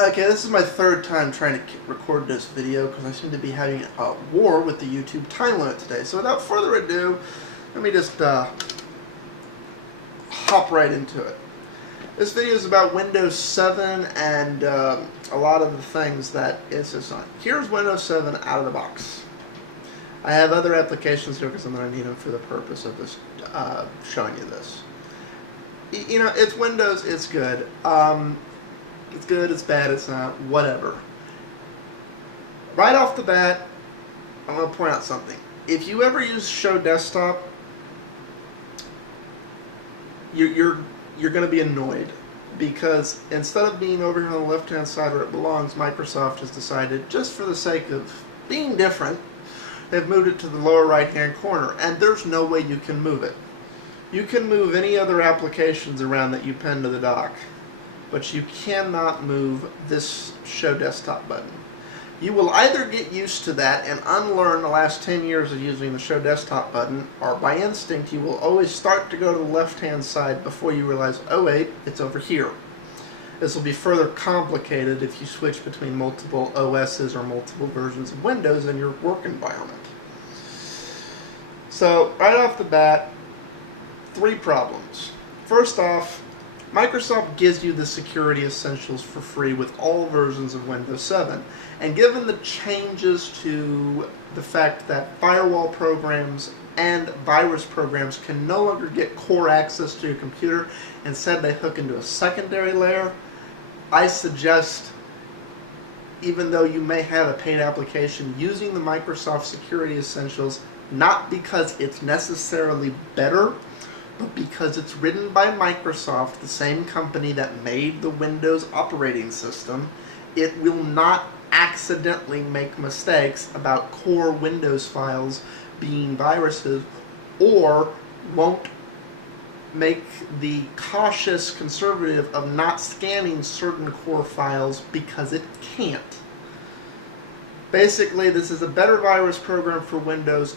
Okay, this is my third time trying to record this video because I seem to be having a war with the YouTube time limit today. So without further ado, let me just hop right into it. This video is about Windows 7 and a lot of the things that it's just on. Here's Windows 7 out of the box. I have other applications here because I'm going to need them for the purpose of this, showing you this. You know, it's Windows, it's good. It's good, it's bad, it's not, whatever. Right off the bat, I'm going to point out something. If you ever use Show Desktop, you're going to be annoyed because instead of being over here on the left-hand side where it belongs, Microsoft has decided, just for the sake of being different, they've moved it to the lower right-hand corner, and there's no way you can move it. You can move any other applications around that you pin to the dock, but you cannot move this Show Desktop button. You will either get used to that and unlearn the last 10 years of using the Show Desktop button, or by instinct you will always start to go to the left-hand side before you realize, oh wait, it's over here. This will be further complicated if you switch between multiple OSs or multiple versions of Windows in your work environment. So, right off the bat, 3 problems. First off, Microsoft gives you the security essentials for free with all versions of Windows 7. And given the changes to the fact that firewall programs and virus programs can no longer get core access to your computer, instead they hook into a secondary layer, I suggest, even though you may have a paid application, using the Microsoft Security Essentials, not because it's necessarily better, but because it's written by Microsoft, the same company that made the Windows operating system. It will not accidentally make mistakes about core Windows files being viruses, or won't make the cautious conservative of not scanning certain core files because it can't. Basically, this is a better virus program for Windows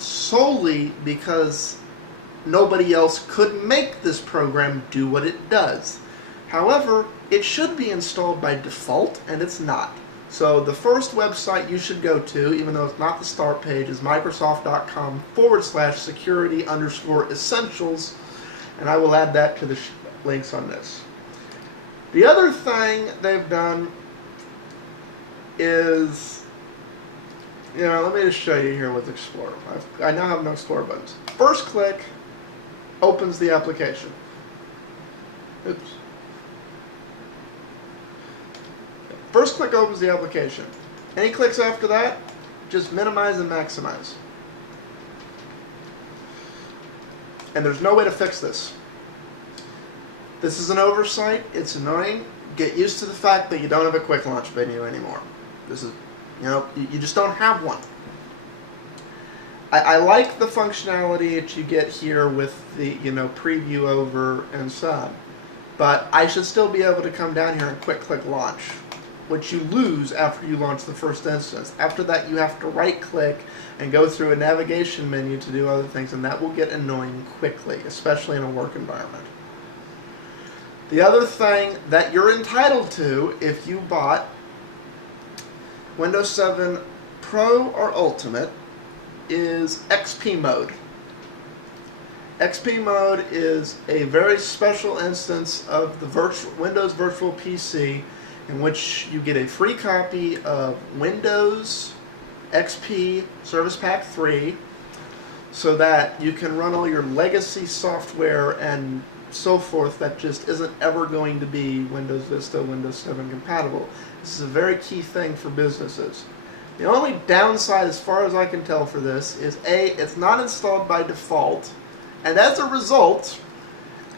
solely because nobody else could make this program do what it does. However, it should be installed by default, and it's not. So the first website you should go to, even though it's not the start page, is microsoft.com/security_essentials, and I will add that to the links on this. The other thing they've done is, let me just show you here with Explorer. I now have no Explorer buttons. First click opens the application. Oops. First click opens the application. Any clicks after that, just minimize and maximize. And there's no way to fix this. This is an oversight. It's annoying. Get used to the fact that you don't have a quick launch menu anymore. This is, you just don't have one. I like the functionality that you get here with the, preview over and sub, but I should still be able to come down here and quick click launch, which you lose after you launch the first instance. After that, you have to right click and go through a navigation menu to do other things, and that will get annoying quickly, especially in a work environment. The other thing that you're entitled to if you bought Windows 7 Pro or Ultimate is XP mode. XP mode is a very special instance of the Windows Virtual PC in which you get a free copy of Windows XP Service Pack 3 so that you can run all your legacy software and so forth that just isn't ever going to be Windows Vista, Windows 7 compatible. This is a very key thing for businesses. The only downside, as far as I can tell for this, is A, it's not installed by default, and as a result,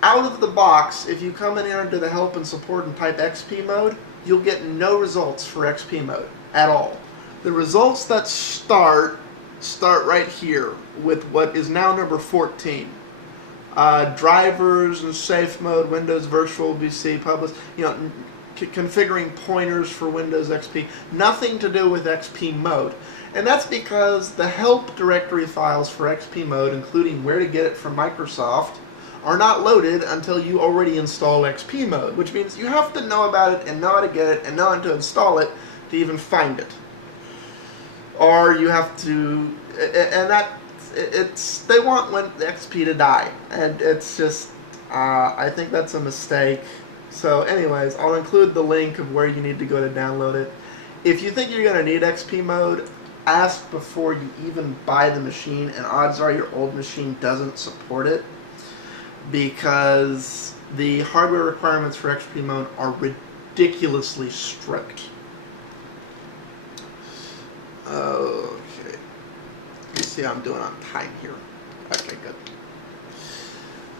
out of the box, if you come in here and do the help and support and type XP mode, you'll get no results for XP mode at all. The results that start right here with what is now number 14. Drivers and safe mode, Windows Virtual PC, publish, configuring pointers for Windows XP, nothing to do with XP mode. And that's because the help directory files for XP mode, including where to get it from Microsoft, are not loaded until you already install XP mode, which means you have to know about it and know how to get it and know how to install it to even find it. Or you have to, and they want the XP to die, and it's just, I think that's a mistake. So anyways, I'll include the link of where you need to go to download it. If you think you're going to need XP mode, ask before you even buy the machine, and odds are your old machine doesn't support it, because the hardware requirements for XP mode are ridiculously strict. Okay. Let's see how I'm doing on time here. Okay, good.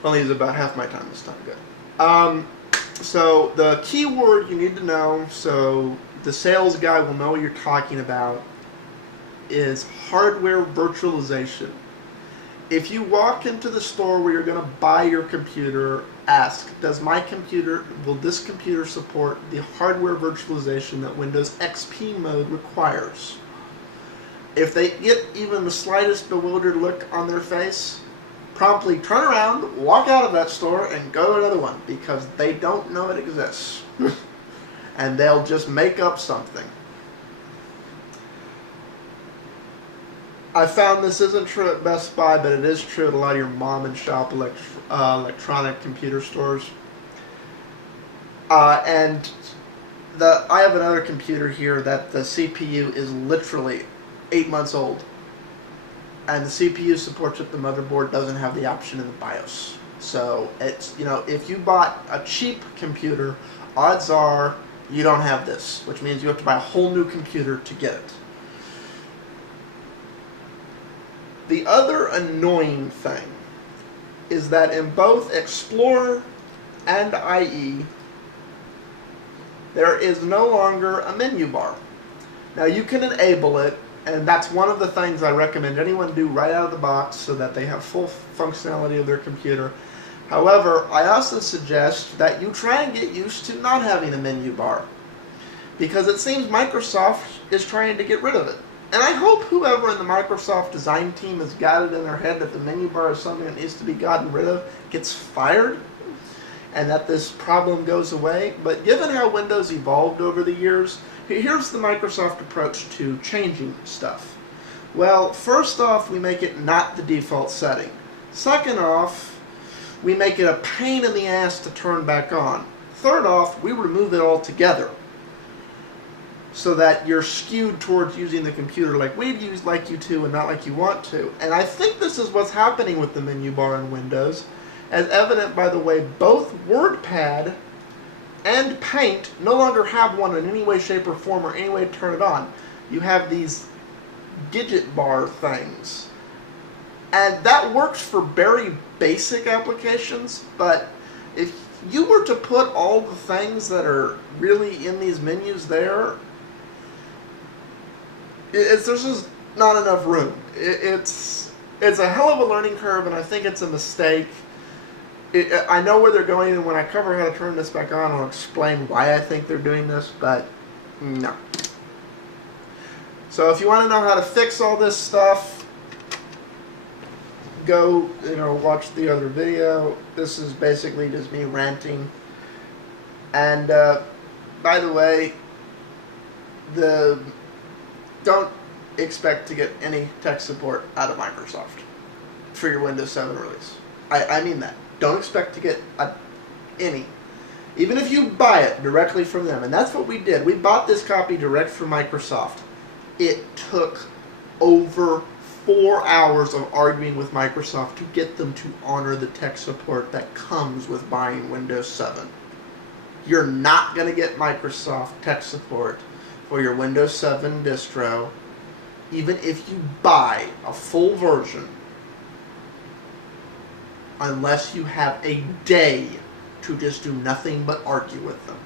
I'll use about half my time this time. Good. So the keyword you need to know, so the sales guy will know what you're talking about, is hardware virtualization. If you walk into the store where you're going to buy your computer, ask, will this computer support the hardware virtualization that Windows XP mode requires? If they get even the slightest bewildered look on their face, promptly turn around, walk out of that store, and go to another one, because they don't know it exists. And they'll just make up something. I found this isn't true at Best Buy, but it is true at a lot of your mom and shop electronic computer stores. And I have another computer here that the CPU is literally 8 months old. And the CPU supports it, the motherboard doesn't have the option in the BIOS. So it's, if you bought a cheap computer, odds are you don't have this, which means you have to buy a whole new computer to get it. The other annoying thing is that in both Explorer and IE, there is no longer a menu bar. Now you can enable it, and that's one of the things I recommend anyone do right out of the box so that they have full functionality of their computer. However, I also suggest that you try and get used to not having a menu bar, because it seems Microsoft is trying to get rid of it. And I hope whoever in the Microsoft design team has got it in their head that the menu bar is something that needs to be gotten rid of gets fired, and that this problem goes away. But given how Windows evolved over the years, here's the Microsoft approach to changing stuff. Well, first off, we make it not the default setting. Second off, we make it a pain in the ass to turn back on. Third off, we remove it altogether, so that you're skewed towards using the computer like we'd use, like you to, and not like you want to. And I think this is what's happening with the menu bar in Windows, as evident by the way both WordPad and Paint no longer have one in any way, shape, or form, or any way to turn it on. You have these digit bar things. And that works for very basic applications, but if you were to put all the things that are really in these menus there, there's just not enough room. It's a hell of a learning curve, and I think it's a mistake. I know where they're going, and when I cover how to turn this back on, I'll explain why I think they're doing this, but no. So if you want to know how to fix all this stuff, go, watch the other video. This is basically just me ranting. And by the way, don't expect to get any tech support out of Microsoft for your Windows 7 release. I mean that. Don't expect to get any. Even if you buy it directly from them. And that's what we did. We bought this copy direct from Microsoft. It took over 4 hours of arguing with Microsoft to get them to honor the tech support that comes with buying Windows 7. You're not going to get Microsoft tech support for your Windows 7 distro, even if you buy a full version, unless you have a day to just do nothing but argue with them.